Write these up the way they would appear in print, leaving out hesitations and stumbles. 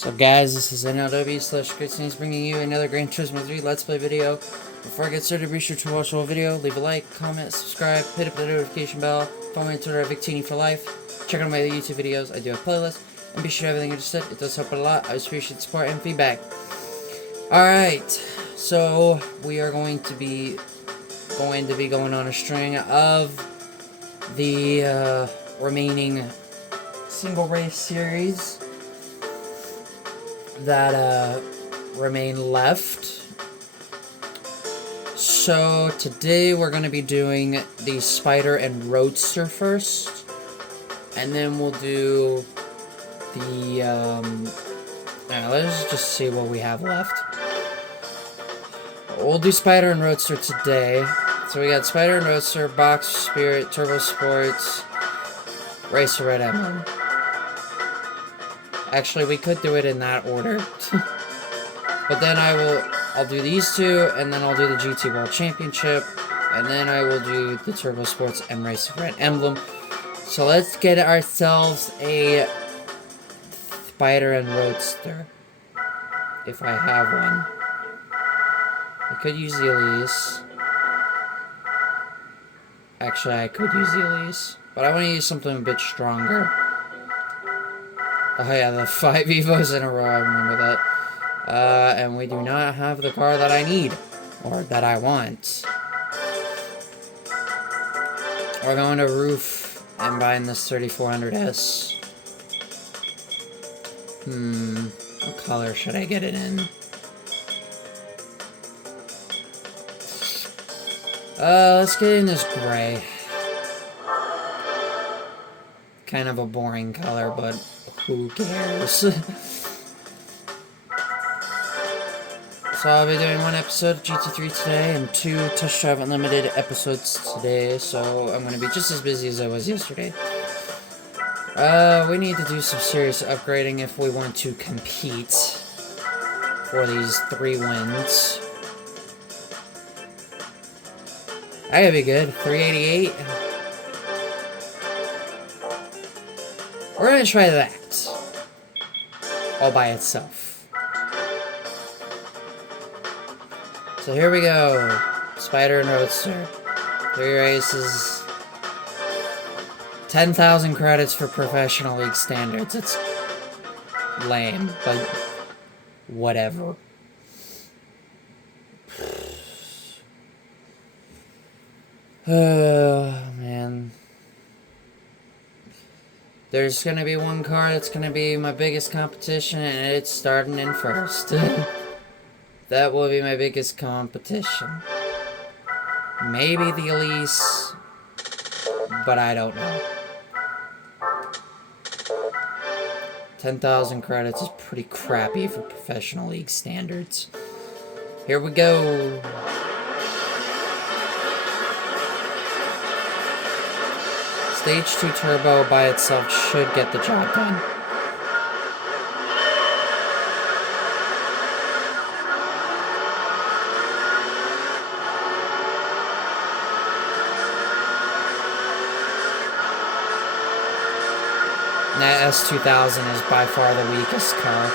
So guys, this is NLW/Christians bringing you another Gran Turismo 3 Let's Play video. Before I get started, be sure to watch the whole video, leave a like, comment, subscribe, hit up the notification bell, follow me on Twitter at Victini for life, check out my YouTube videos, I do have playlists, and be sure everything I just said, it does help a lot. I appreciate support and feedback. Alright, so we are going to be going on a string of the remaining single race series that remain left. So today we're going to be doing the Spider and Roadster first, and then we'll do the let's just see what we have left. We'll do Spider and Roadster today. So we got Spider and Roadster, Box Spirit, Turbo Sports, Racer Red Emblem. Actually, we could do it in that order. But then I'll do these two, and then I'll do the GT World Championship, and then I will do the Turbo Sports and Racer Red Emblem. So let's get ourselves a Spider and Roadster. If I have one. I could use the Elise. Actually, I could use the Elise. But I want to use something a bit stronger. Oh yeah, the 5 Evos in a row, I remember that. And we do not have the car that I need. Or that I want. We're going to Roof and buying this 3400S. What color should I get it in? Let's get in this gray. Kind of a boring color, but who cares? So I'll be doing one episode of GT3 today and 2 Test Drive Unlimited episodes today, so I'm going to be just as busy as I was yesterday. We need to do some serious upgrading if we want to compete for these 3 wins. That could be good. 388. We're going to try that. All by itself. So here we go. Spider and Roadster. 3 races. 10,000 credits for professional league standards. It's lame, but whatever. Oh, man. There's gonna be one car that's gonna be my biggest competition, and it's starting in first. That will be my biggest competition. Maybe the Elise, but I don't know. 10,000 credits is pretty crappy for professional league standards. Here we go. Stage 2 Turbo by itself should get the job done. And that S2000 is by far the weakest car.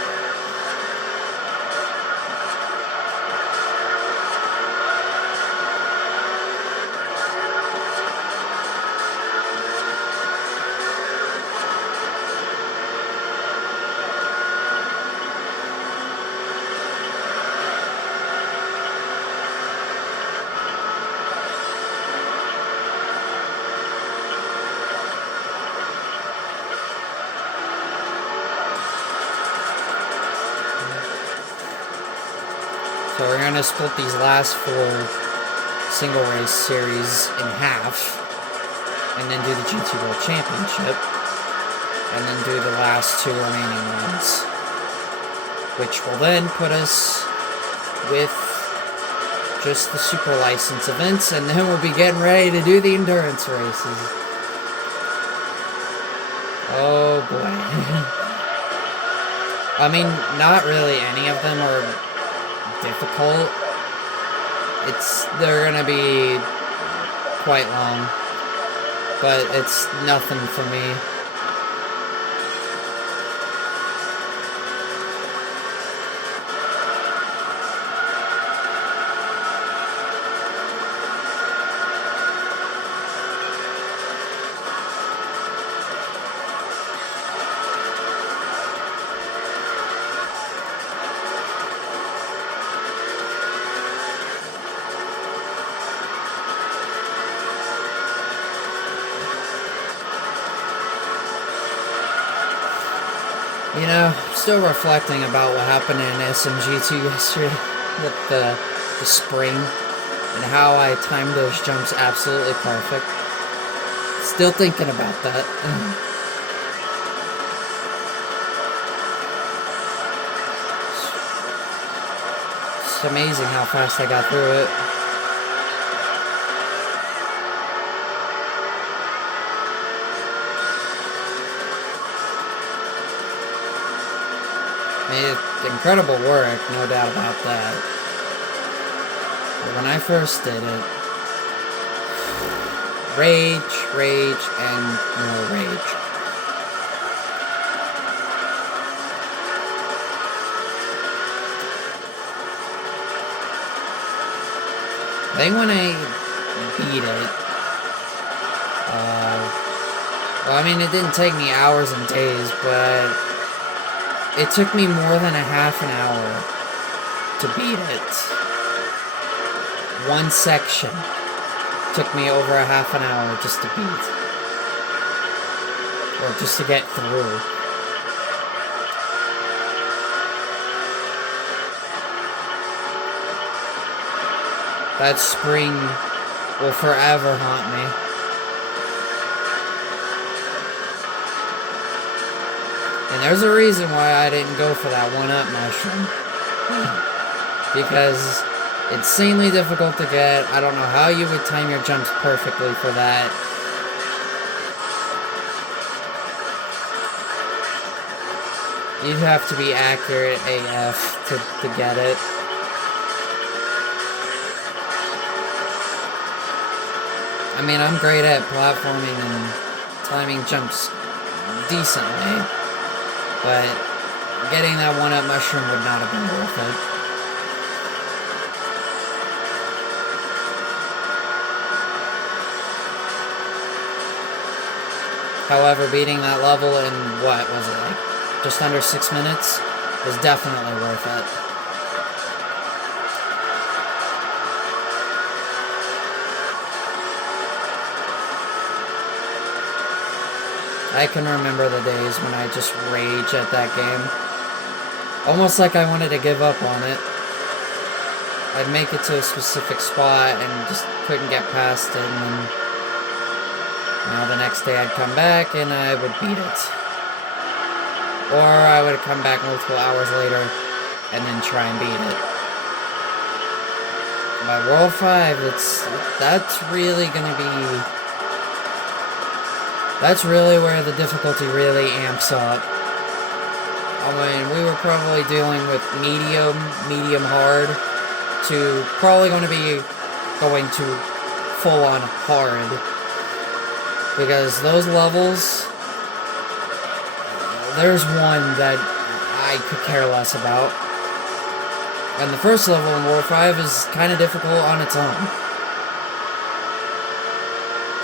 So we're going to split these last 4 single race series in half, and then do the GT World Championship, and then do the last 2 remaining ones, which will then put us with just the super license events, and then we'll be getting ready to do the endurance races. Oh boy. I mean, not really any of them are difficult. They're gonna be quite long, but it's nothing for me. You know, still reflecting about what happened in SMG2 yesterday with the spring and how I timed those jumps absolutely perfect. Still thinking about that. It's amazing how fast I got through it. Incredible work, no doubt about that. But when I first did it, rage, and more rage. I think when I beat it, well, I mean, it didn't take me hours and days, but it took me more than a half an hour to beat it. One section took me over a half an hour just to beat. Or just to get through. That spring will forever haunt me. And there's a reason why I didn't go for that 1-up mushroom. Because it's insanely difficult to get. I don't know how you would time your jumps perfectly for that. You'd have to be accurate AF to get it. I mean, I'm great at platforming and timing jumps decently, but getting that 1-up mushroom would not have been worth it. However, beating that level in, what was it, like, just under 6 minutes was definitely worth it. I can remember the days when I just rage at that game. Almost like I wanted to give up on it. I'd make it to a specific spot and just couldn't get past it, and then, you know, the next day I'd come back and I would beat it. Or I would come back multiple hours later and then try and beat it. By World 5, that's really gonna be... That's really where the difficulty really amps up. I mean, we were probably dealing with medium hard, to probably going to be going to full-on hard. Because those levels, there's one that I could care less about. And the first level in World 5 is kind of difficult on its own.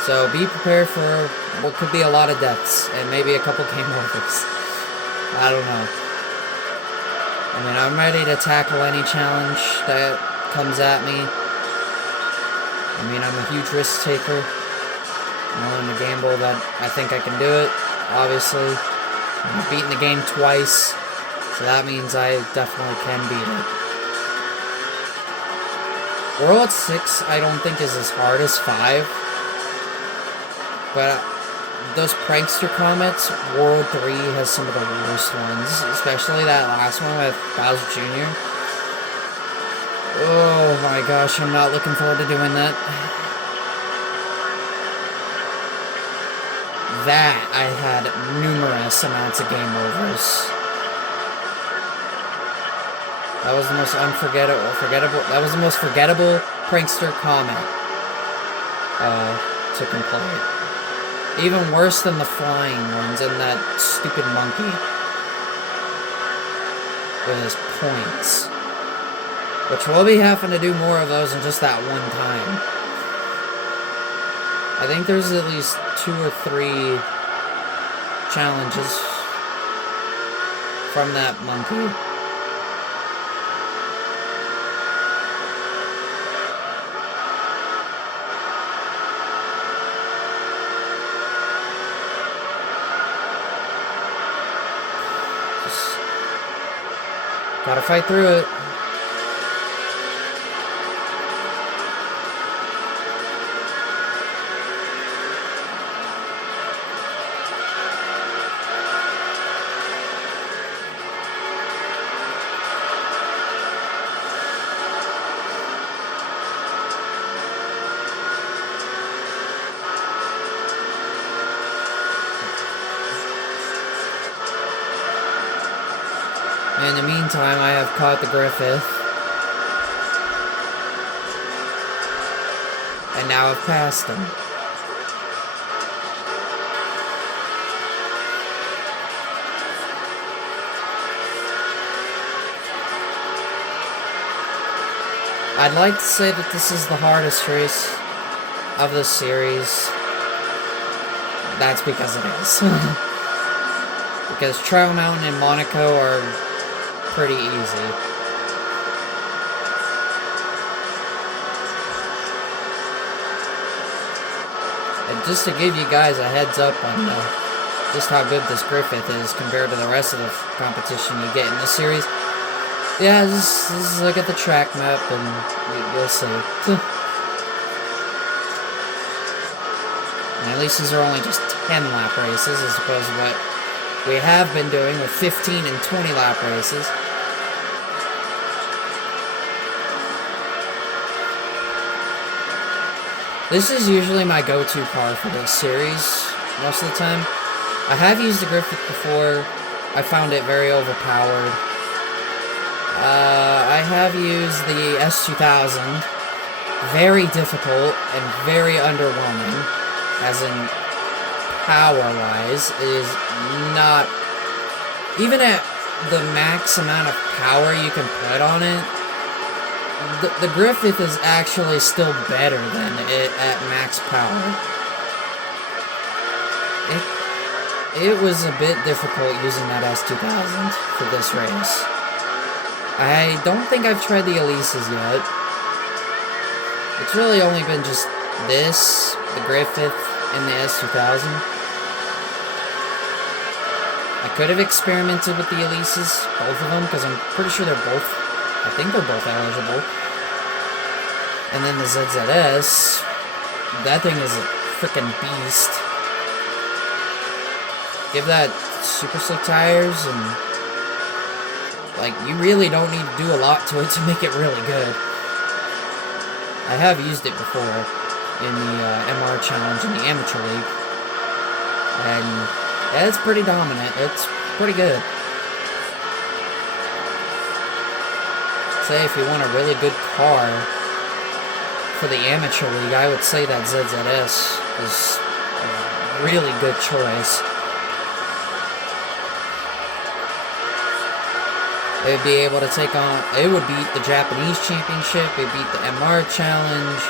So be prepared for what could be a lot of deaths, and maybe a couple game overs. I don't know. I mean, I'm ready to tackle any challenge that comes at me. I mean, I'm a huge risk taker. I'm willing to gamble that I think I can do it, obviously. I've beaten the game twice, so that means I definitely can beat it. World 6, I don't think is as hard as 5. But those prankster comets, World 3 has some of the worst ones, especially that last one with Bowser Jr. Oh my gosh, I'm not looking forward to doing that. That, I had numerous amounts of game overs. That was the most that was the most forgettable prankster comet to complete. Even worse than the flying ones and that stupid monkey with his points. Which we'll be having to do more of those in just that one time. I think there's at least 2 or 3 challenges from that monkey. Gotta fight through it. In the meantime, I have caught the Griffith. And now I've passed him. I'd like to say that this is the hardest race of the series. That's because it is. Because Trail Mountain and Monaco are pretty easy. And just to give you guys a heads up on just how good this Griffith is compared to the rest of the competition you get in this series. Yeah, just look at the track map and you'll see. And at least these are only just 10 lap races as opposed to what we have been doing with 15 and 20 lap races. This is usually my go-to car for this series, most of the time. I have used the Griffith before. I found it very overpowered. I have used the S2000. Very difficult and very underwhelming, as in power-wise. It is not... Even at the max amount of power you can put on it, the Griffith is actually still better than it at max power. It was a bit difficult using that S2000 for this race. I don't think I've tried the Elises yet. It's really only been just this, the Griffith, and the S2000. I could have experimented with the Elises, both of them, because I'm pretty sure they're both, I think they're both eligible. And then the ZZS, that thing is a freaking beast. Give that super slick tires, and like, you really don't need to do a lot to it to make it really good. I have used it before in the MR Challenge in the Amateur League, and yeah, it's pretty dominant. It's pretty good. Say if you want a really good car for the Amateur League, I would say that ZZS is a really good choice. It would be able to take on, it would beat the Japanese Championship, it beat the MR Challenge.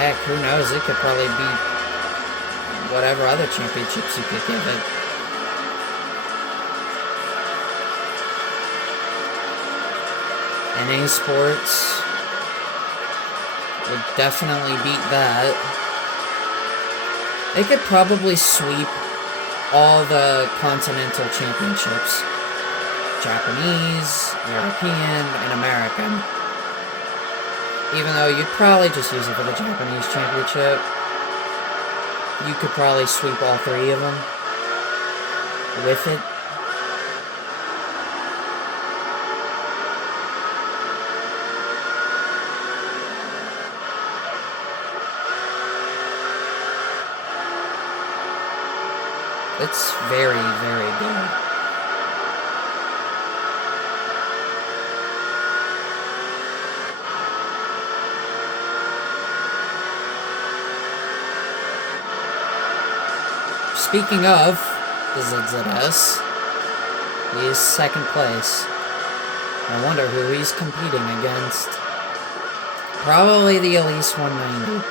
Heck, who knows, it could probably beat whatever other championships you could give it. NA Sports would definitely beat that. It could probably sweep all the continental championships. Japanese, European, and American. Even though you'd probably just use it for the Japanese championship. You could probably sweep all three of them with it. It's very, very good. Speaking of the ZZS, he is second place. I wonder who he's competing against. Probably the Elise 190.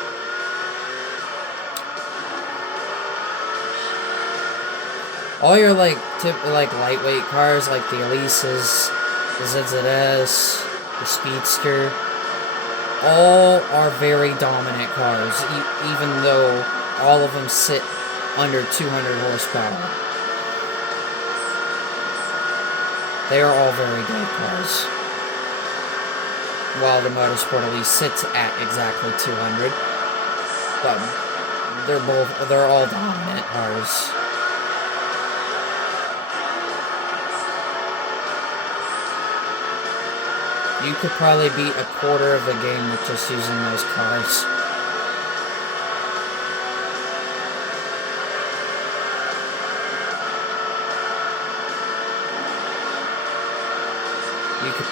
All your like lightweight cars like the Elises, the ZZS, the Speedster, all are very dominant cars, even though all of them sit under 200 horsepower. They are all very good cars. While the Motorsport Elite sits at exactly 200. But they're all dominant cars. You could probably beat a quarter of the game with just using those cars. You could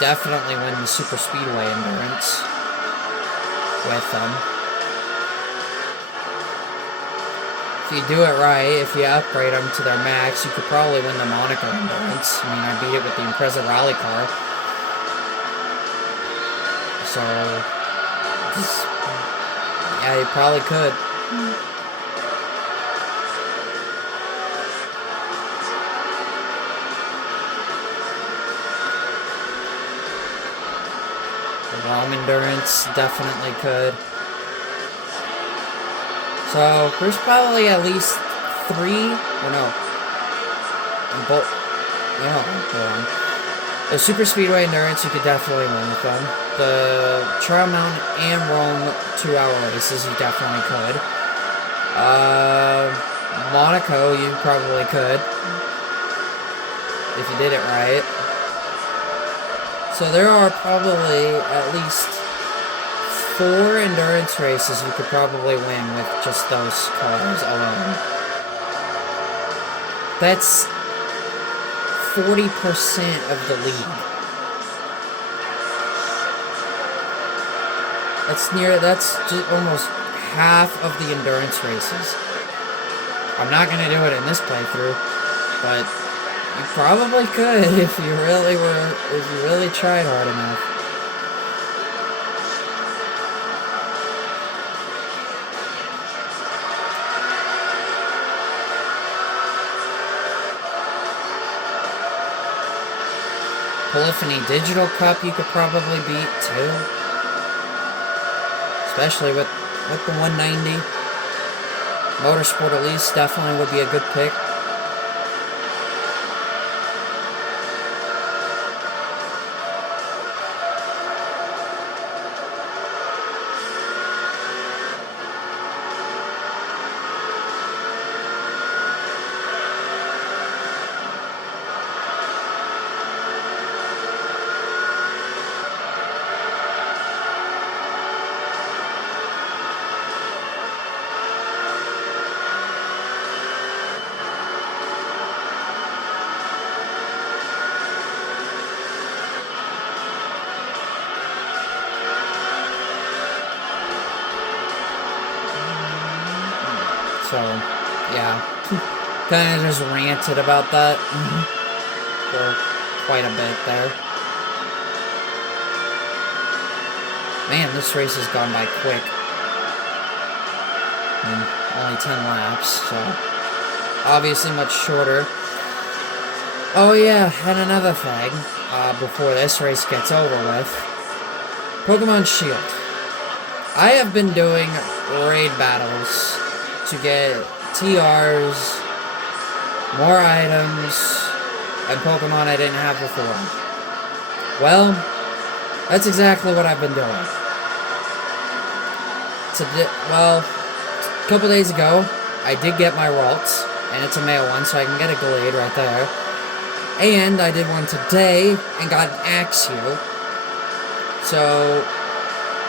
definitely win the Super Speedway Endurance with them. If you do it right, if you upgrade them to their max, you could probably win the Monaco Endurance. I mean, I beat it with the Impreza Rally car. So, yeah, you probably could. Rome Endurance definitely could. So there's probably at least 3, or no, both. The Super Speedway Endurance you could definitely win with them. The Trial Mountain and Rome 2-hour races you definitely could. Monaco you probably could if you did it right. So there are probably at least 4 endurance races you could probably win with just those cars alone. That's 40% of the league. That's just almost half of the endurance races. I'm not gonna do it in this playthrough, but you probably could if you really tried hard enough. Polyphony Digital Cup you could probably beat too. Especially with the 190. Motorsport Elite definitely would be a good pick. So, yeah, kind of just ranted about that for quite a bit there. Man, this race has gone by quick. Only 10 laps, so obviously much shorter. Oh yeah, and another thing, before this race gets over with, Pokemon Shield. I have been doing raid battles to get TRs, more items, and Pokemon I didn't have before. Well, that's exactly what I've been doing. Well, a couple days ago, I did get my Ralts, and it's a male one, so I can get a Glade right there. And I did one today, and got an Axew. So,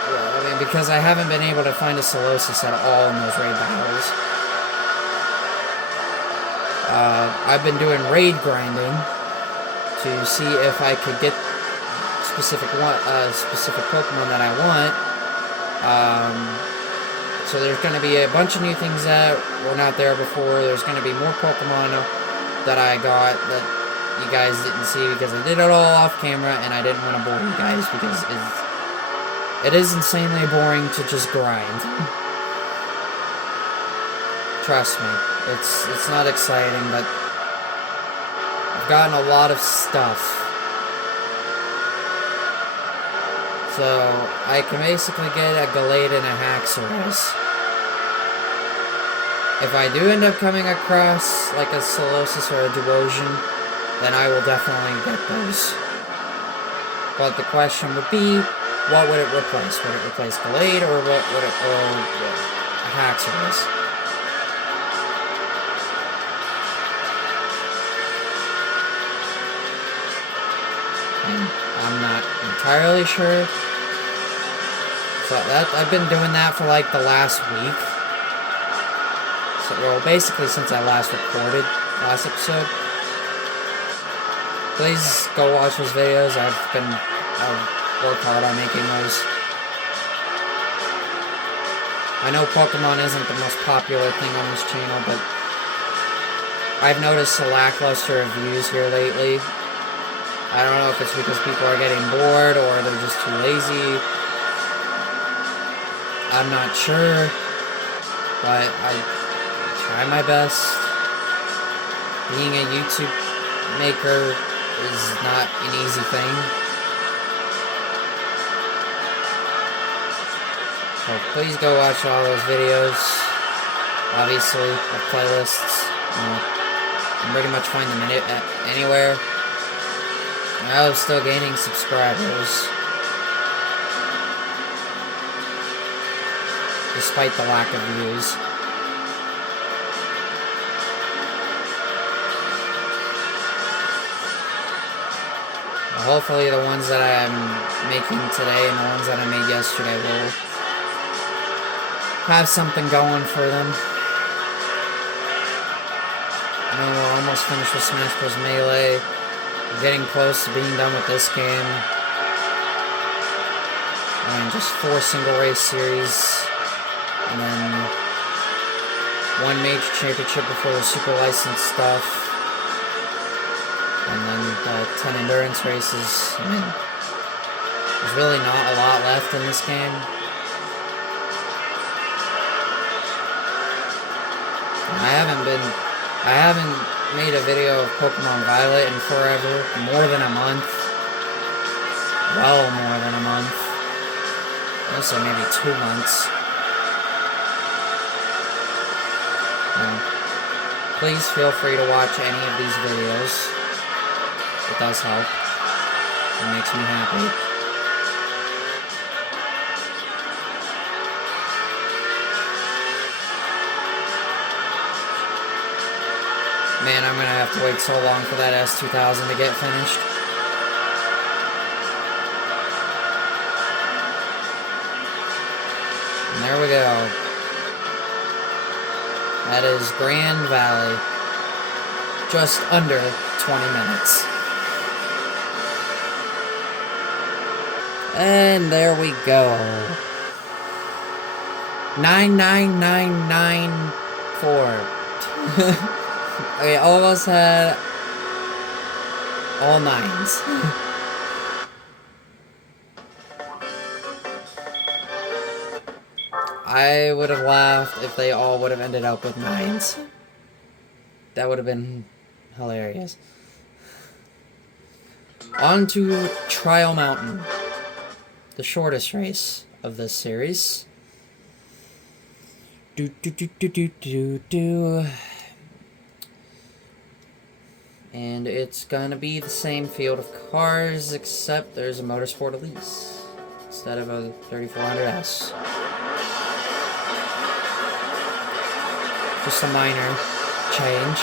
I mean, because I haven't been able to find a Solosis at all in those raid battles. I've been doing raid grinding to see if I could get specific Pokemon that I want. So there's going to be a bunch of new things that were not there before. There's going to be more Pokemon that I got that you guys didn't see because I did it all off camera and I didn't want to bore you guys because it is insanely boring to just grind. Trust me, it's not exciting, but I've gotten a lot of stuff. So I can basically get a Gallade and a Haxorus. If I do end up coming across like a Solosis or a Duosion, then I will definitely get those. But the question would be, what would it replace? Would it replace Glade, or what would it, or a Hack Race? And I'm not entirely sure. So I've been doing that for like the last week. So, well, basically since I last recorded last episode. Please go watch those videos. I've worked hard on making those. I know Pokemon isn't the most popular thing on this channel, but I've noticed a lackluster of views here lately. I don't know if it's because people are getting bored or they're just too lazy. I'm not sure, but I try my best. Being a YouTube maker is not an easy thing. So please go watch all those videos. Obviously, the playlists. You can pretty much find them anywhere. I'm still gaining subscribers, despite the lack of views. Hopefully the ones that I'm making today and the ones that I made yesterday will have something going for them. I know we're almost finished with Smash Bros. Melee. We're getting close to being done with this game. And just 4 single race series. And then 1 major championship before the super license stuff. And then the 10 endurance races. I mean, there's really not a lot left in this game. I haven't made a video of Pokemon Violet in forever. More than a month. Well, more than a month. I'd say maybe 2 months. And please feel free to watch any of these videos. It does help. It makes me happy. Man, I'm gonna have to wait so long for that S2000 to get finished. And there we go. That is Gran Valley. Just under 20 minutes. And there we go. 99994. We almost had all 9s. I would have laughed if they all would have ended up with 9s. That would have been hilarious. On to Trial Mountain. The shortest race of this series. And it's gonna be the same field of cars, except there's a Motorsport Elise instead of a 3400S. Just a minor change.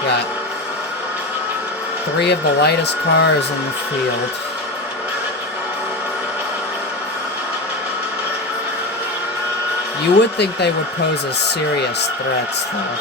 Got 3 of the lightest cars in the field. You would think they would pose as serious threats, though.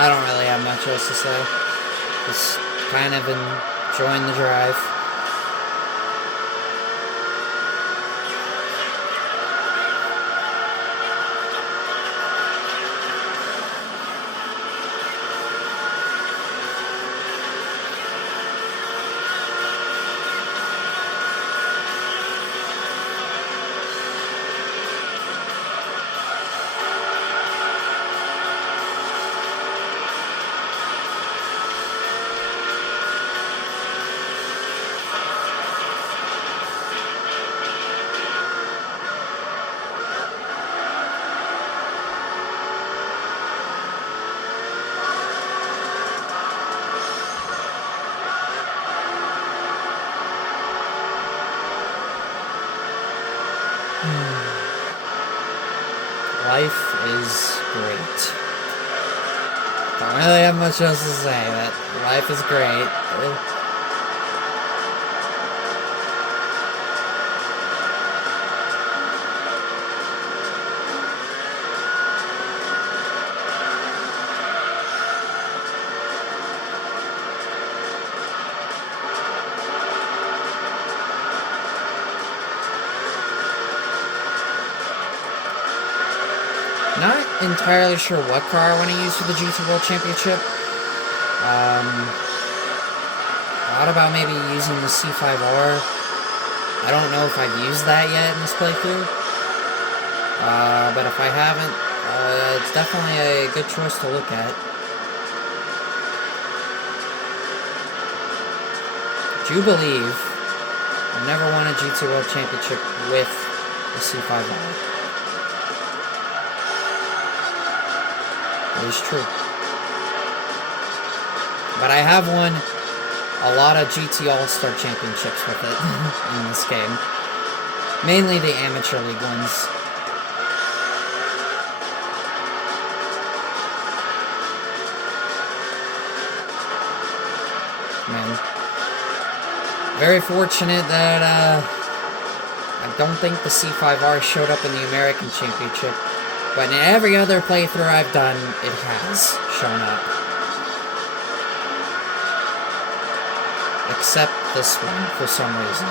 I don't really have much else to say. Just kind of enjoying the drive. Life is great. Don't really have much else to say, but life is great. Not entirely sure what car I want to use for the GT World Championship. Thought about maybe using the C5R. I don't know if I've used that yet in this playthrough. But if I haven't, it's definitely a good choice to look at. Do you believe I've never won a GT World Championship with the C5R? It is true. But I have won a lot of GT All-Star Championships with it in this game. Mainly the Amateur League ones. Man. Very fortunate that I don't think the C5R showed up in the American Championship. But in every other playthrough I've done, it has shown up. Except this one, for some reason.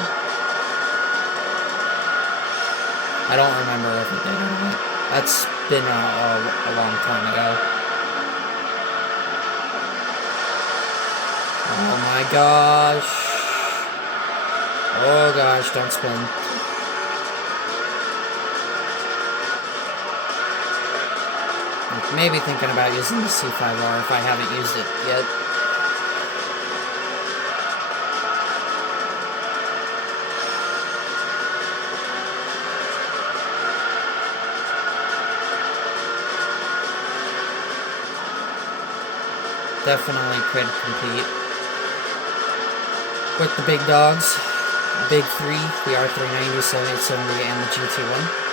I don't remember if it did or not. That's been a long time ago. Oh my gosh. Oh gosh, don't spin. Maybe thinking about using the C5R if I haven't used it yet. Definitely could compete with the big dogs. Big three, the R390, 7870, and the GT1.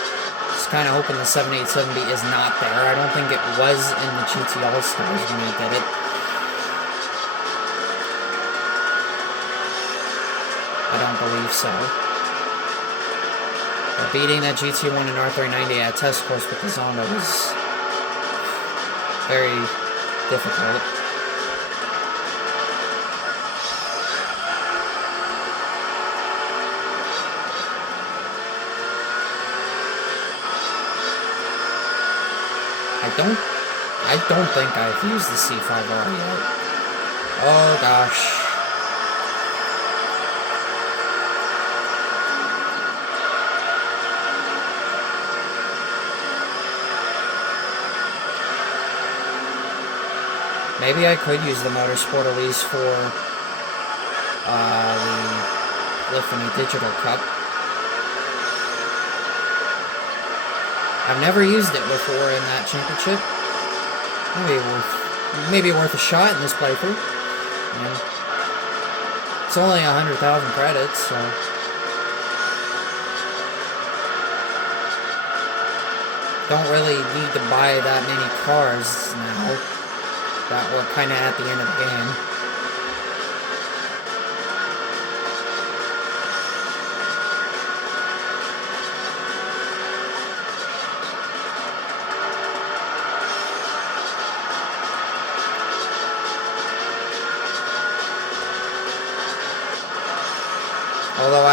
Just kind of hoping the 7870 is not there. I don't think it was in the GT All-Stars when I did it. I don't believe so. But beating that GT1 and R390 at test course with the Zonda was very difficult. I don't think I've used the C5R yet. Oh gosh. Maybe I could use the Motorsport Elise for the Lithuania Digital Cup. I've never used it before in that championship. Maybe worth a shot in this playthrough. Yeah. It's only 100,000 credits, so. Don't really need to buy that many cars now. That we're kind of at the end of the game.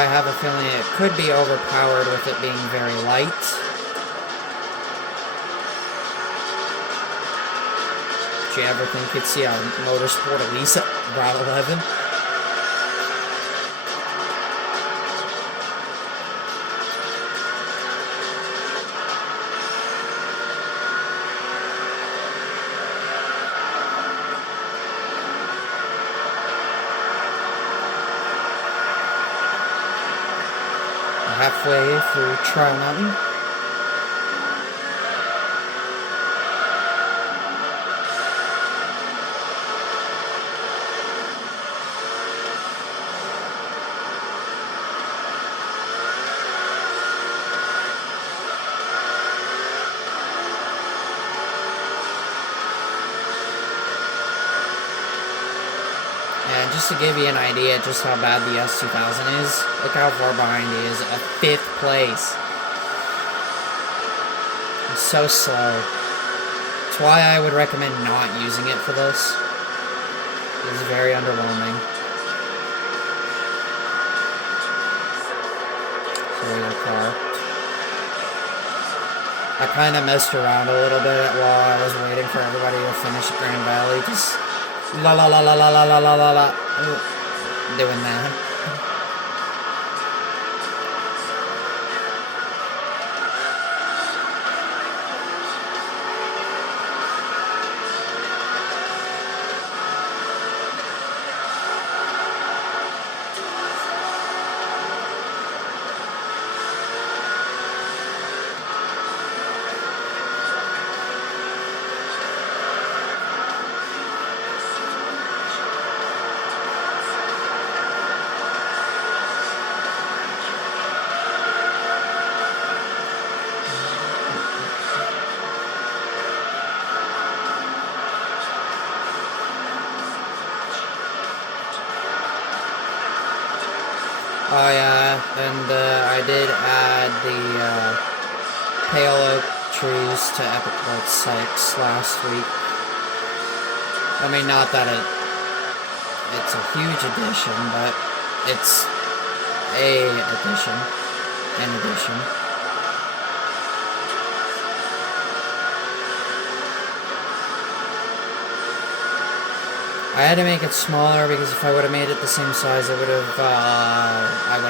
I have a feeling it could be overpowered with it being very light. Do you ever think you'd see a Motorsport Elise at Route 11? Halfway through Trial Mountain. And just to give you an idea just how bad the S2000 is, look how far behind he is, a 5th place. It's so slow. That's why I would recommend not using it for this. It's very underwhelming. So there's a car. I kind of messed around a little bit while I was waiting for everybody to finish at Grand Valley. Just la la la la la la la la la la. Doing that. Oh yeah, and I did add the pale oak trees to Epic World 6 last week. I mean, not that it's a huge addition, but it's an addition. I had to make it smaller because if I would have made it the same size, I would have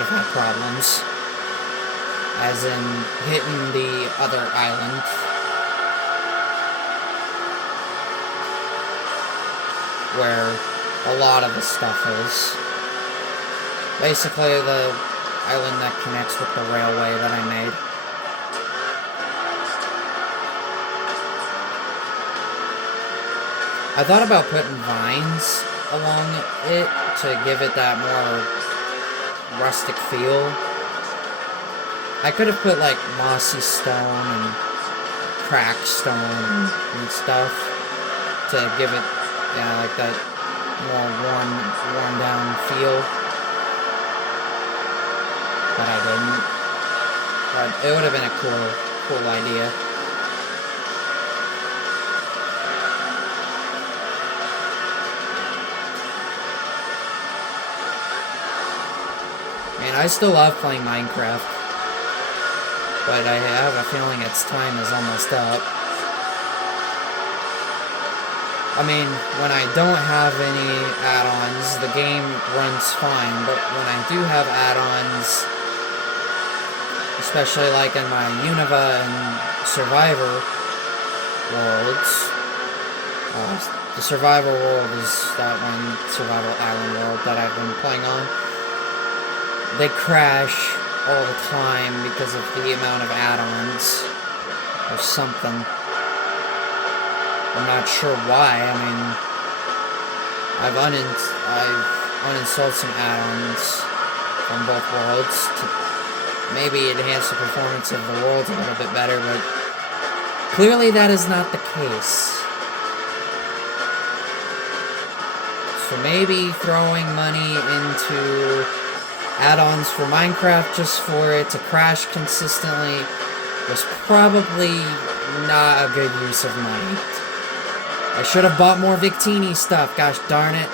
had problems. As in hitting the other island. Where a lot of the stuff is. Basically the island that connects with the railway that I made. I thought about putting vines along it to give it that more rustic feel. I could have put like mossy stone and cracked stone and stuff to give it, yeah, like that more worn down feel. But I didn't. But it would have been a cool idea. I still love playing Minecraft, but I have a feeling its time is almost up. I mean, when I don't have any add-ons, the game runs fine, but when I do have add-ons, especially like in my Unova and Survivor worlds, the Survivor world is that one Survival Island world that I've been playing on. They crash all the time because of the amount of add-ons or something. I'm not sure why. I mean, I've uninstalled some add-ons from both worlds to maybe enhance the performance of the worlds a little bit better, but clearly that is not the case. So maybe throwing money into add-ons for Minecraft just for it to crash consistently was probably not a good use of money. I should have bought more Victini stuff, gosh darn it.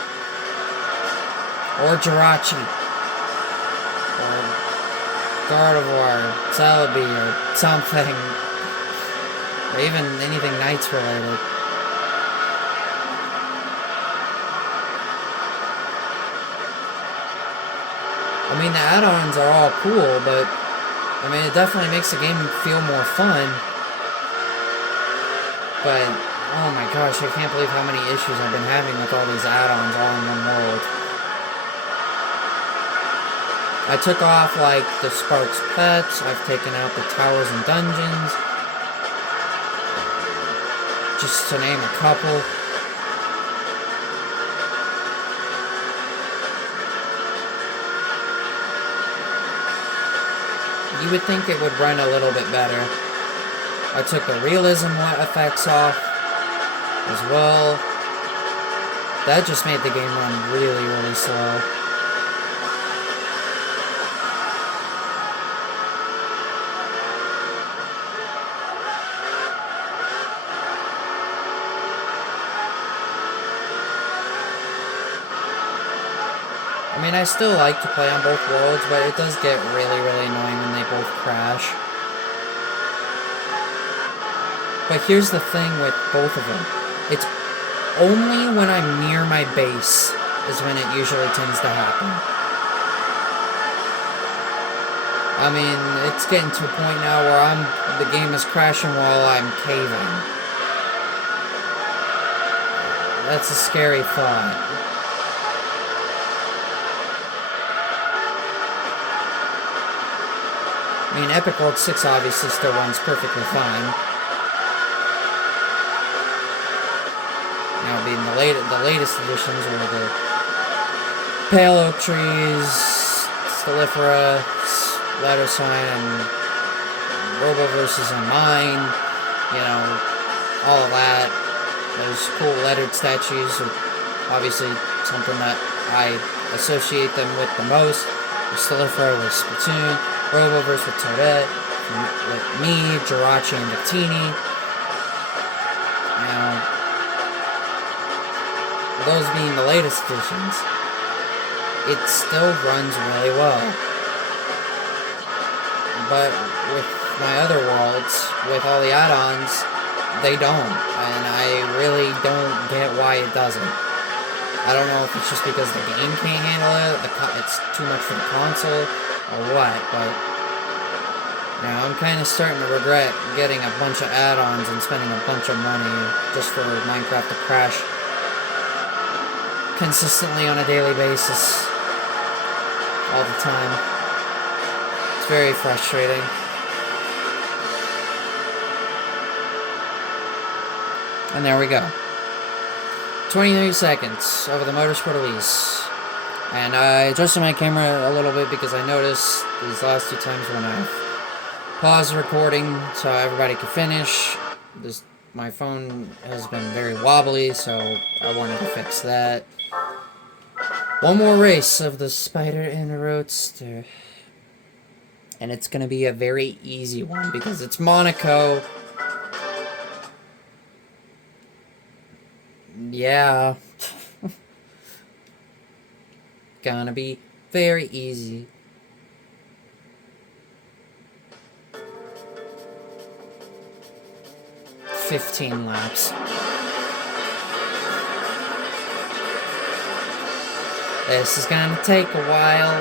Or Jirachi. Or Gardevoir, Celebi, or something. Or even anything Knights related. I mean, the add-ons are all cool, but I mean, it definitely makes the game feel more fun. But, oh my gosh, I can't believe how many issues I've been having with all these add-ons all in one world. I took off, like, the Sparks Pets, I've taken out the Towers and Dungeons, just to name a couple. You would think it would run a little bit better. I took the realism effects off as well. That just made the game run really, really slow. I mean, I still like to play on both worlds, but it does get really, really annoying when they both crash. But here's the thing with both of them. It's only when I'm near my base is when it usually tends to happen. I mean, it's getting to a point now where the game is crashing while I'm caving. That's a scary thought. I mean, Epic World 6 obviously still runs perfectly fine. Now, being the latest editions were the Pale Oak Trees, Stillifera, Letter Sign, and Roboverses and Mine. You know, all of that. Those cool lettered statues are obviously something that I associate them with the most. Stillifera with Splatoon, Roboverse with Toadette, with me, Jirachi, and Victini. Now, those being the latest editions, it still runs really well. But with my other worlds, with all the add-ons, they don't. And I really don't get why it doesn't. I don't know if it's just because the game can't handle it, it's too much for the console, or what, but now I'm kind of starting to regret getting a bunch of add-ons and spending a bunch of money just for Minecraft to crash consistently on a daily basis, all the time. It's very frustrating. And there we go. 23 seconds over the Motorsport release. And I adjusted my camera a little bit because I noticed these last two times when I've paused the recording so everybody could finish. My phone has been very wobbly, so I wanted to fix that. One more race of the Spider and Roadster. And it's going to be a very easy one because it's Monaco. Yeah. Gonna be very easy. $15 laps. This is gonna take a while.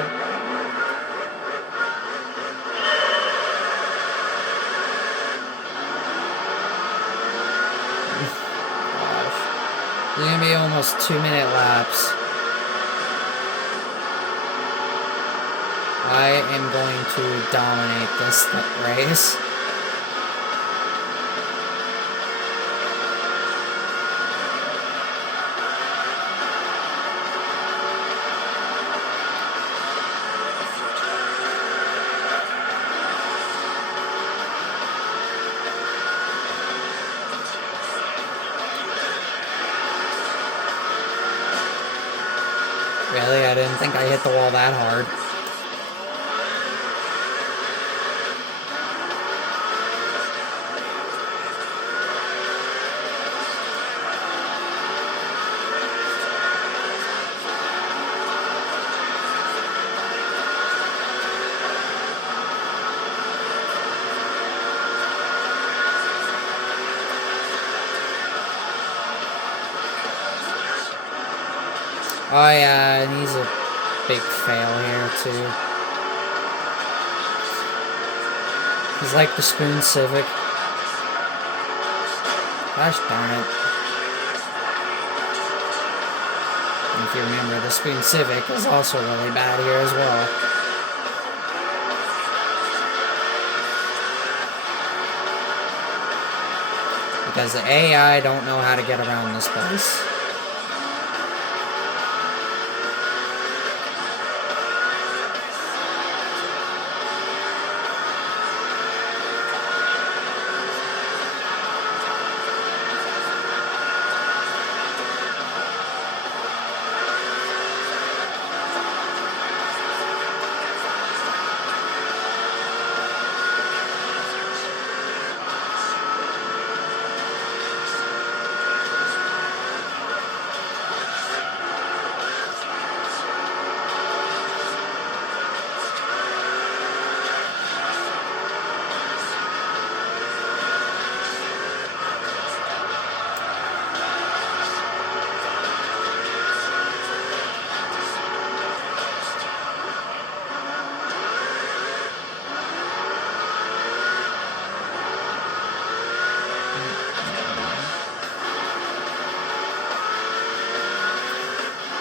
There's gonna be almost 2-minute laps. I am going to dominate this race. Really? I didn't think I hit the wall that hard. Oh yeah, and he's a big fail here too. He's like the Spoon Civic. Gosh darn it. And if you remember, the Spoon Civic is also really bad here as well. Because the AI don't know how to get around this place.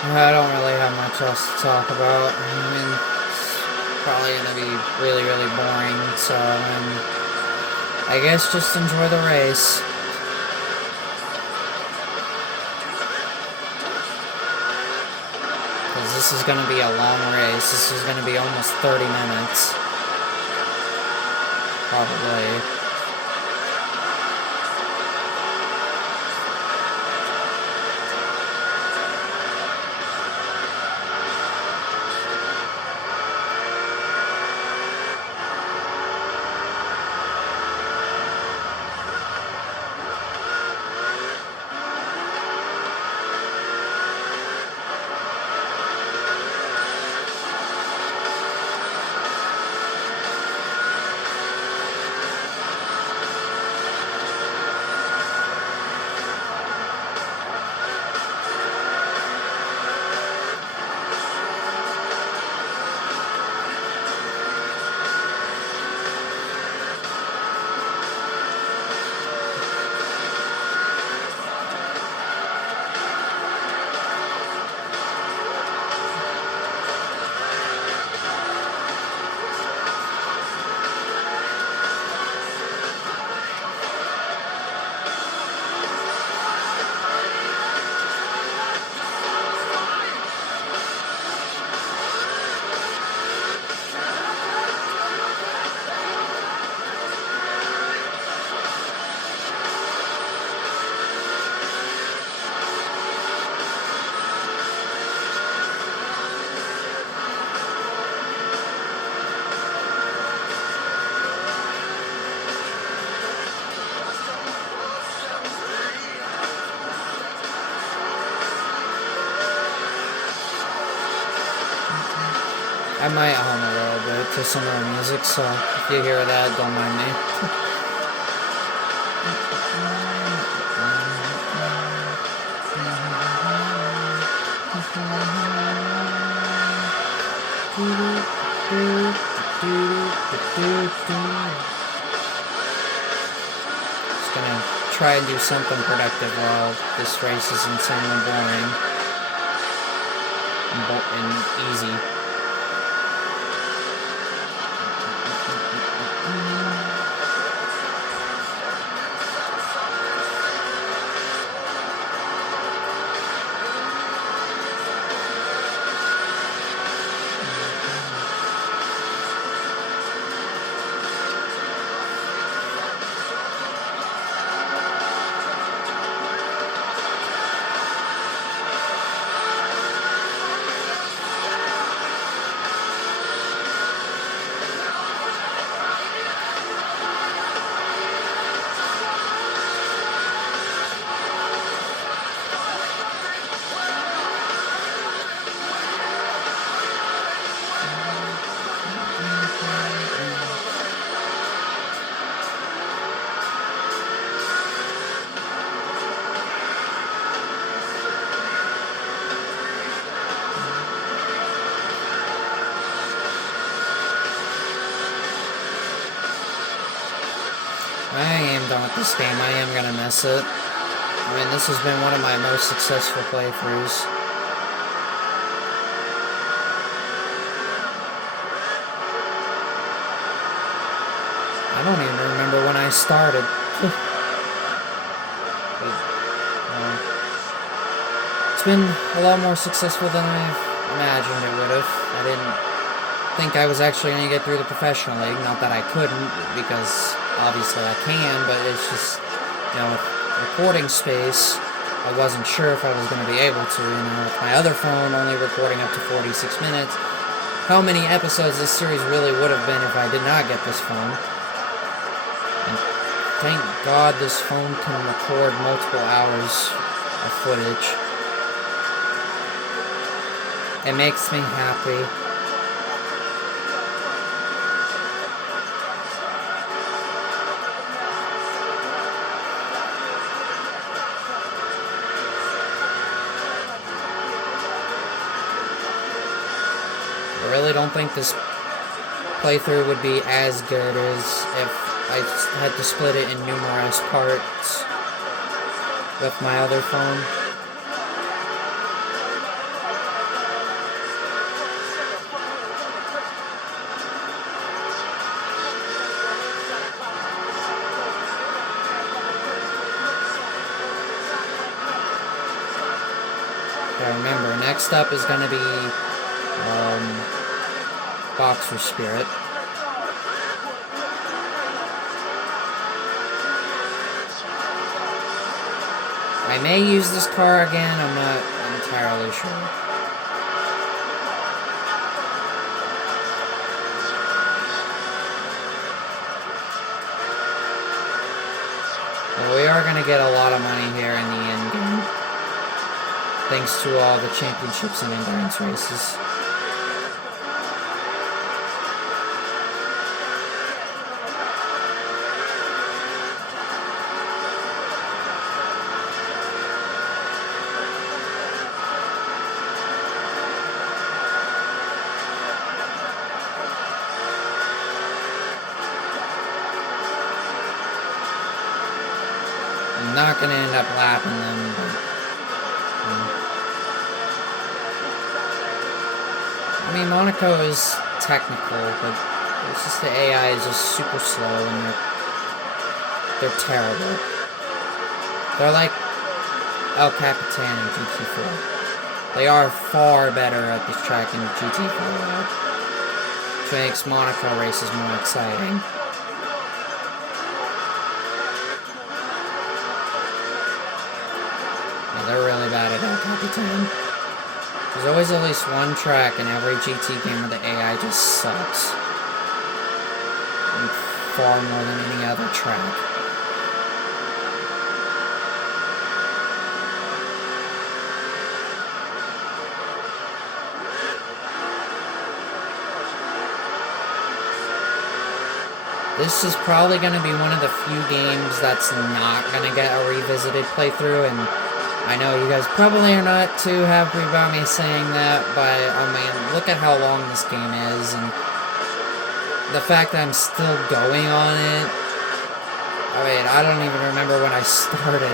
I don't really have much else to talk about. I mean, it's probably gonna be really, really boring, so I guess just enjoy the race. Because this is gonna be a long race. This is gonna be almost 30 minutes. Probably. I might hum a little bit to some of the music, so if you hear that, don't mind me. Just gonna try and do something productive while this race is insanely boring and easy. I am done with this game. I am gonna miss it. I mean, this has been one of my most successful playthroughs. I don't even remember when I started. It's been a lot more successful than I imagined it would have. I didn't think I was actually going to get through the professional league. Not that I couldn't, because obviously I can, but it's just, you know, with recording space, I wasn't sure if I was going to be able to, you know, with my other phone only recording up to 46 minutes, how many episodes this series really would have been if I did not get this phone. And thank God this phone can record multiple hours of footage. It makes me happy. I really don't think this playthrough would be as good as if I had to split it in numerous parts with my other phone. Okay, remember, next up is going to be Boxer Spirit. I may use this car again, I'm not entirely sure. Well, we are going to get a lot of money here in the end game, thanks to all the championships and endurance races. I'm not going to end up lapping them, but, I mean, Monaco is technical, but it's just the AI is just super slow, and they're terrible. They're like El Capitan in GT4. They are far better at this track in GT4, which makes Monaco races more exciting. They're really bad at El Capitan. There's always at least one track in every GT game where the AI just sucks. And far more than any other track. This is probably going to be one of the few games that's not going to get a revisited playthrough, and I know you guys probably are not too happy about me saying that, but, I mean, look at how long this game is, and the fact that I'm still going on it. I mean, I don't even remember when I started.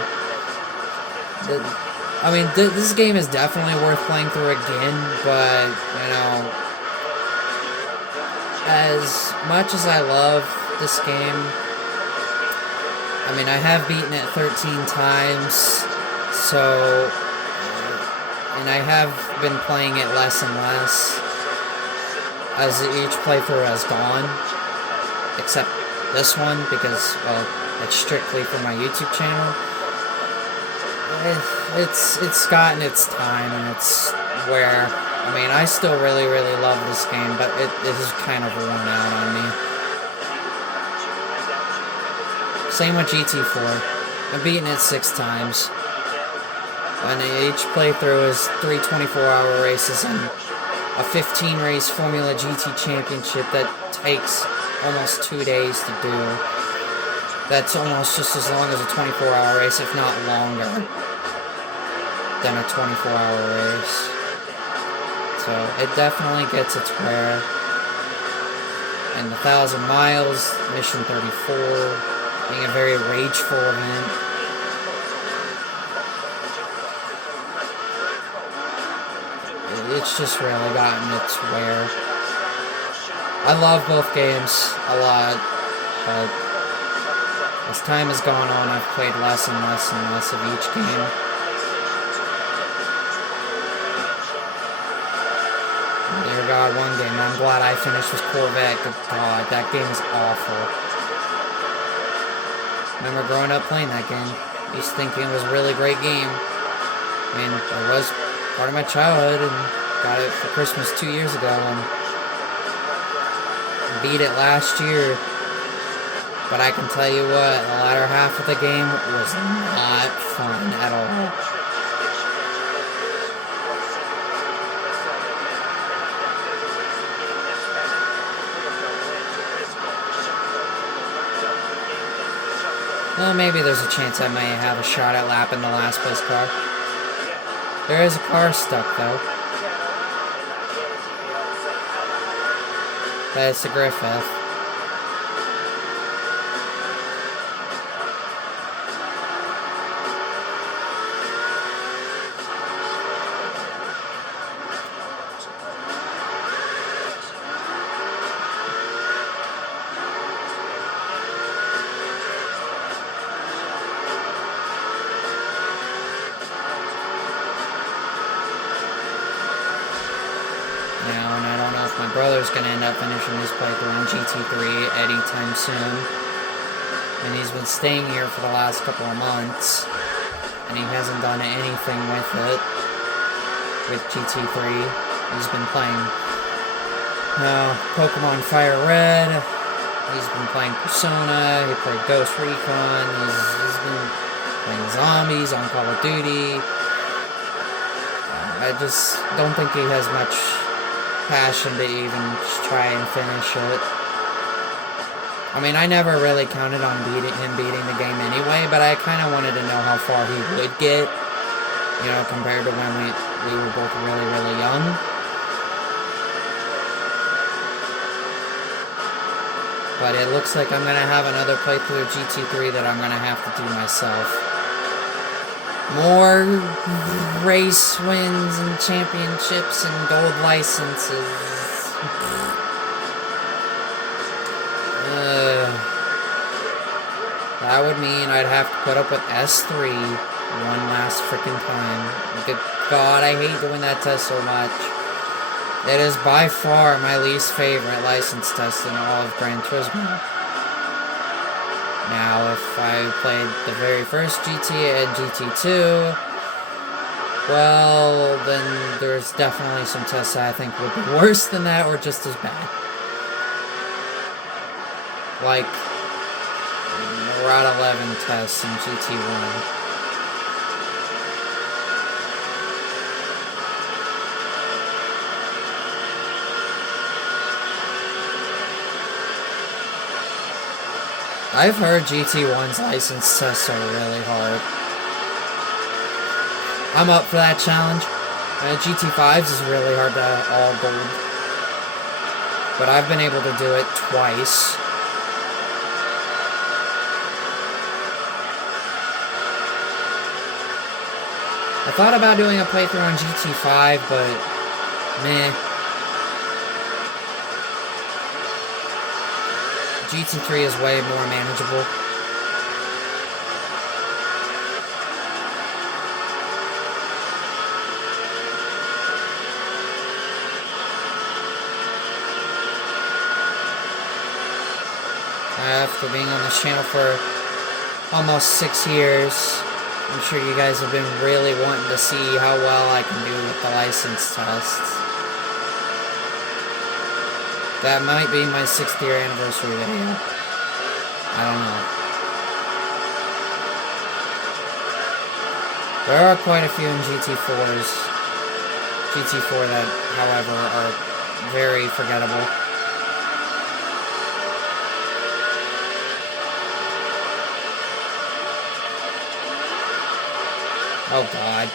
This game is definitely worth playing through again, but, you know, as much as I love this game, I mean, I have beaten it 13 times. So, and I have been playing it less and less as each playthrough has gone, except this one, because, well, it's strictly for my YouTube channel. It's gotten its time, and it's where, I mean, I still really, really love this game, but it is kind of worn out on me. Same with GT4. I've beaten it 6 times. And each playthrough is 3 24-hour races and a 15-race Formula GT Championship that takes almost 2 days to do. That's almost just as long as a 24-hour race, if not longer, than a 24-hour race. So it definitely gets its wear. And the 1,000 miles, Mission 34, being a very rageful event. It's just really gotten its wear. I love both games a lot, but as time has gone on, I've played less and less and less of each game. Dear God, one game I'm glad I finished was Corvette. Good God, that game is awful. Remember growing up playing that game, just thinking it was a really great game. I mean, it was part of my childhood, and got it for Christmas 2 years ago, and beat it last year. But I can tell you what, the latter half of the game was not fun at all. Well, maybe there's a chance I may have a shot at lapping the last place car. There is a car stuck, though. That's the Griffith. Now, and I don't know if my brother's going to end up finishing his playthrough on GT3 anytime soon. And he's been staying here for the last couple of months, and he hasn't done anything with it, with GT3. He's been playing Pokemon Fire Red, he's been playing Persona, he played Ghost Recon, he's been playing Zombies on Call of Duty. I just don't think he has much passion to even just try and finish it. I mean, I never really counted on him beating the game anyway, but I kind of wanted to know how far he would get, you know, compared to when we were both really, really young. But it looks like I'm going to have another playthrough of GT3 that I'm going to have to do myself. More race wins and championships and gold licenses. That would mean I'd have to put up with S3 one last freaking time. Good God, I hate doing that test so much. It is by far my least favorite license test in all of Gran Turismo. Now, if I played the very first GT and GT2, well, then there's definitely some tests that I think would be worse than that or just as bad. Like Route 11 tests in GT1. I've heard GT1's license tests are really hard. I'm up for that challenge. GT5's is really hard to all gold. But I've been able to do it twice. I thought about doing a playthrough on GT5, but meh. GT3 is way more manageable. After being on this channel for almost 6 years, I'm sure you guys have been really wanting to see how well I can do with the license tests. That might be my 6th year anniversary video. I don't know. There are quite a few in GT4s. GT4 that, however, are very forgettable. Oh God.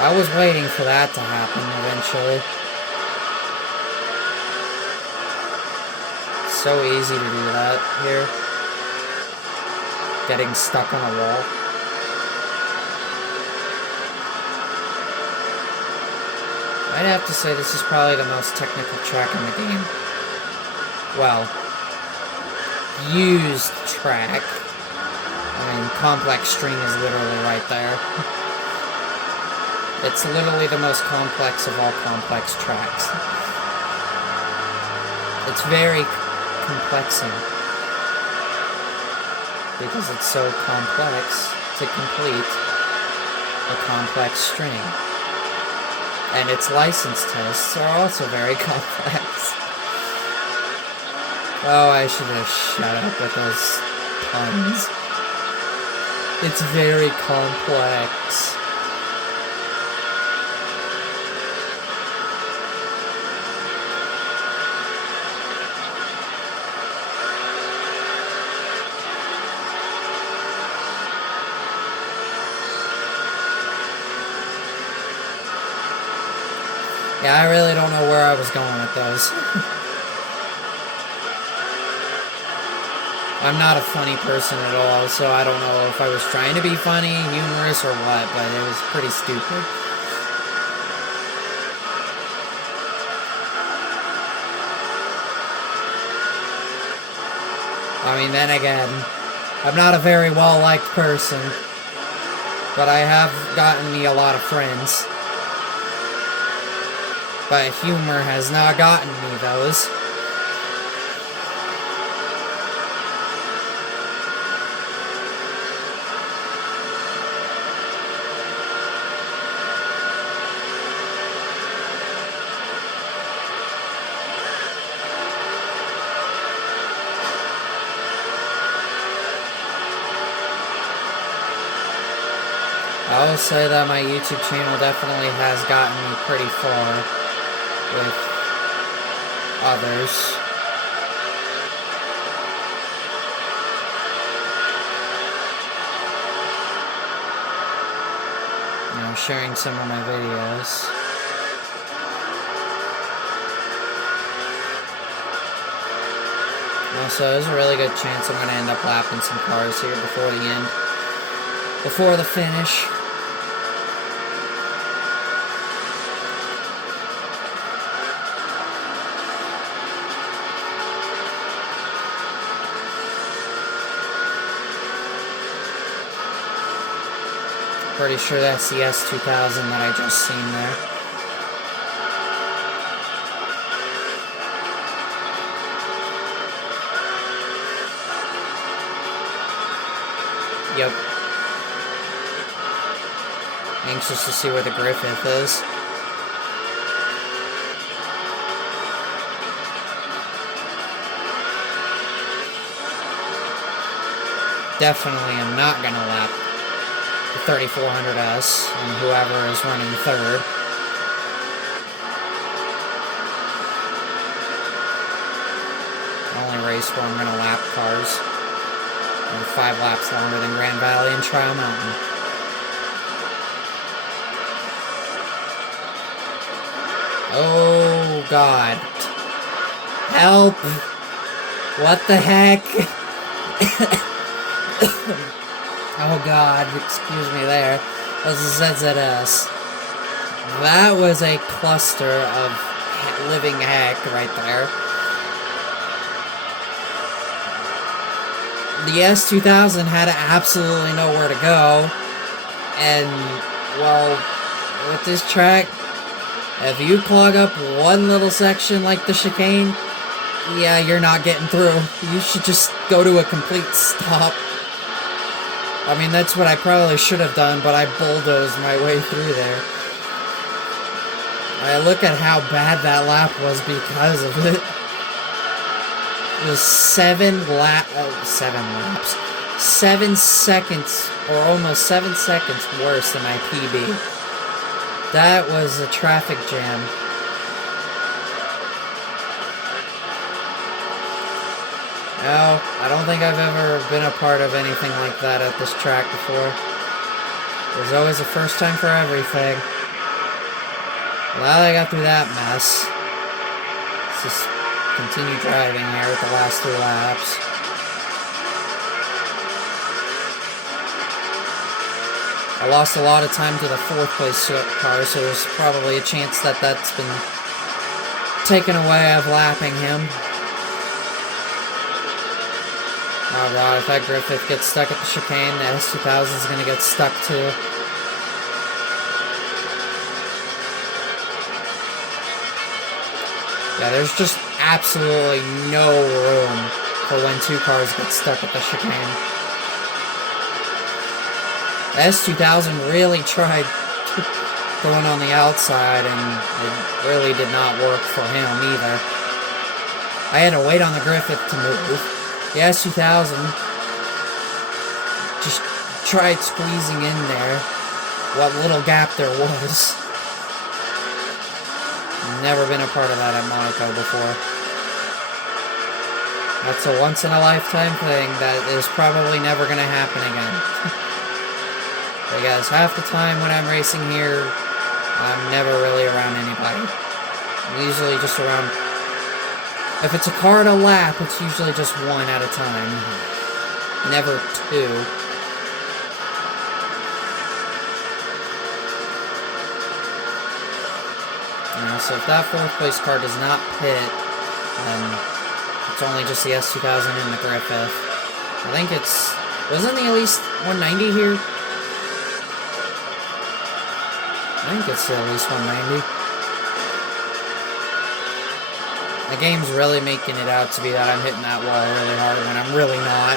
I was waiting for that to happen eventually. So easy to do that here. Getting stuck on a wall. I'd have to say this is probably the most technical track in the game. Well, used track. I mean, complex string is literally right there. It's literally the most complex of all complex tracks. It's very complexing. Because it's so complex to complete a complex string. And its license tests are also very complex. Oh, I should have shut up with those puns. It's very complex. Yeah, I really don't know where I was going with those. I'm not a funny person at all, so I don't know if I was trying to be funny, humorous, or what, but it was pretty stupid. I mean, then again, I'm not a very well-liked person, but I have gotten me a lot of friends. But humor has not gotten me those. I will say that my YouTube channel definitely has gotten me pretty far with others. You know, sharing some of my videos. Also, there's a really good chance I'm going to end up lapping some cars here before the end. Before the finish. Pretty sure that's the S2000 that I just seen there. Yep. Anxious to see where the Griffith is. Definitely am not gonna lap the 3400S and whoever is running third. Only race where I'm gonna lap cars. And 5 laps longer than Grand Valley and Trial Mountain. Oh God. Help! What the heck? Oh God, excuse me there. That was a ZZS. That was a cluster of living heck right there. The S2000 had absolutely nowhere to go. And, well, with this track, if you clog up one little section like the chicane, yeah, you're not getting through. You should just go to a complete stop. I mean, that's what I probably should have done, but I bulldozed my way through there. I look at how bad that lap was because of it. It was 7 laps. 7 seconds, or almost 7 seconds worse than my PB. That was a traffic jam. No, I don't think I've ever been a part of anything like that at this track before. There's always a first time for everything. Well, I got through that mess. Let's just continue driving here at the last 3 laps. I lost a lot of time to the 4th place car, so there's probably a chance that that's been taken away of lapping him. Oh god, if that Griffith gets stuck at the chicane, the S2000 is going to get stuck too. Yeah, there's just absolutely no room for when 2 cars get stuck at the chicane. The S2000 really tried going on the outside, and it really did not work for him either. I had to wait on the Griffith to move. The S2000 just tried squeezing in there, what little gap there was. Never been a part of that at Monaco before. That's a once-in-a-lifetime thing that is probably never going to happen again. Because half the time when I'm racing here, I'm never really around anybody. I'm usually just around... If it's a car to lap, it's usually just 1 at a time. Never 2. So if that 4th place car does not pit, then it's only just the S2000 and the Griffith. I think it's... Wasn't the at least 190 here? I think it's at least 190. The game's really making it out to be that I'm hitting that wall really hard when I'm really not.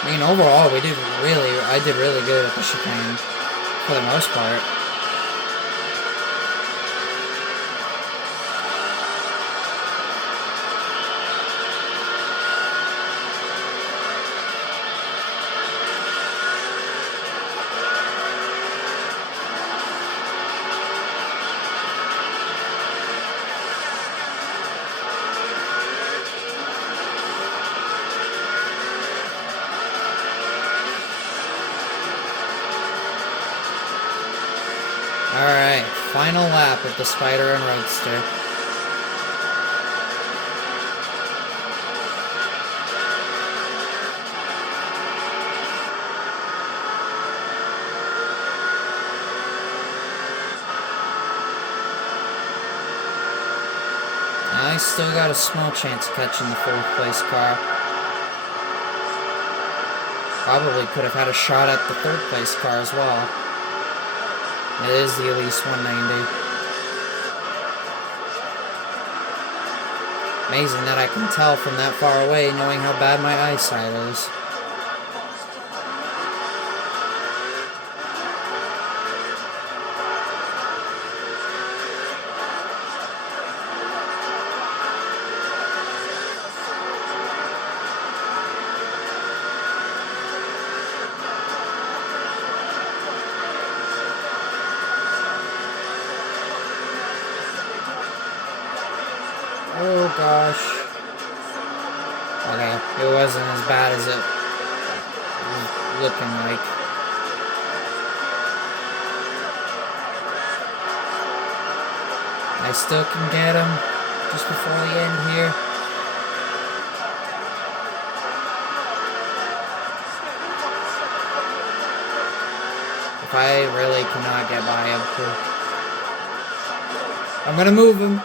I mean, overall, I did really good at the chicane, for the most part. Alright, final lap of the Spider and Roadster. I still got a small chance of catching the 4th place car. Probably could have had a shot at the 3rd place car as well. It is the Elise 190. Amazing that I can tell from that far away, knowing how bad my eyesight is. Oh gosh. Okay, it wasn't as bad as it was looking like. I still can get him just before the end here. If I really cannot get by him, I'm gonna move him.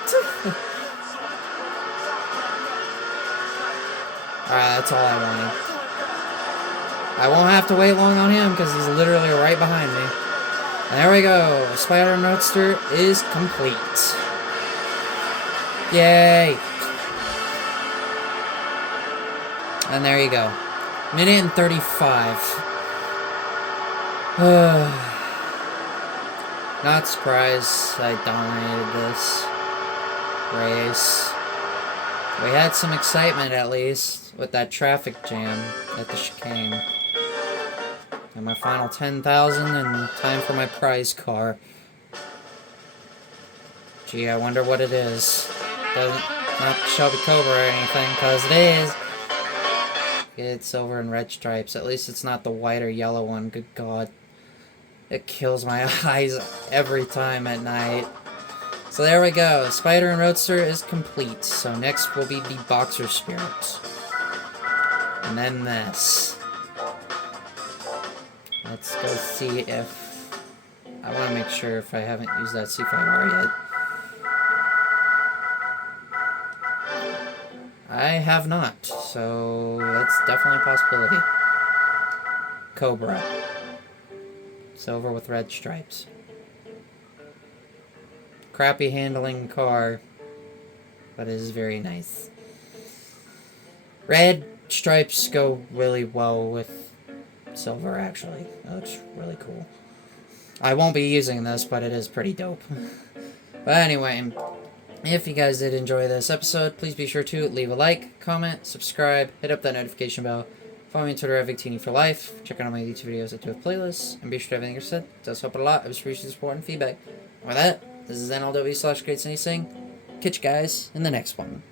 Alright, that's all I wanted. I won't have to wait long on him because he's literally right behind me. And there we go. Spider and Roadster is complete. Yay! And there you go. Minute and 35. Not surprised I dominated this race. We had some excitement, at least, with that traffic jam at the chicane. And my final 10,000 and time for my prize car. Gee, I wonder what it is. Doesn't, not Shelby Cobra or anything, because it is. It's silver and red stripes. At least it's not the white or yellow one. Good God. It kills my eyes every time at night. So there we go. Spider and Roadster is complete. So next will be the Boxer Spirit. And then this. Let's go see if... I want to make sure if I haven't used that C5R yet. I have not, so that's definitely a possibility. Cobra. Silver with red stripes. Crappy handling car, but it is very nice. Red stripes go really well with silver, actually. That looks really cool. I won't be using this, but it is pretty dope. But anyway, if you guys did enjoy this episode, please be sure to leave a like, comment, subscribe, hit up that notification bell, follow me on Twitter at VicTini4Life, check out all my YouTube videos, I do have playlists, and be sure to have everything you said. It does help it a lot. I appreciate the support and feedback. And with that, this is NLW/GreatSunny saying, catch you guys in the next one.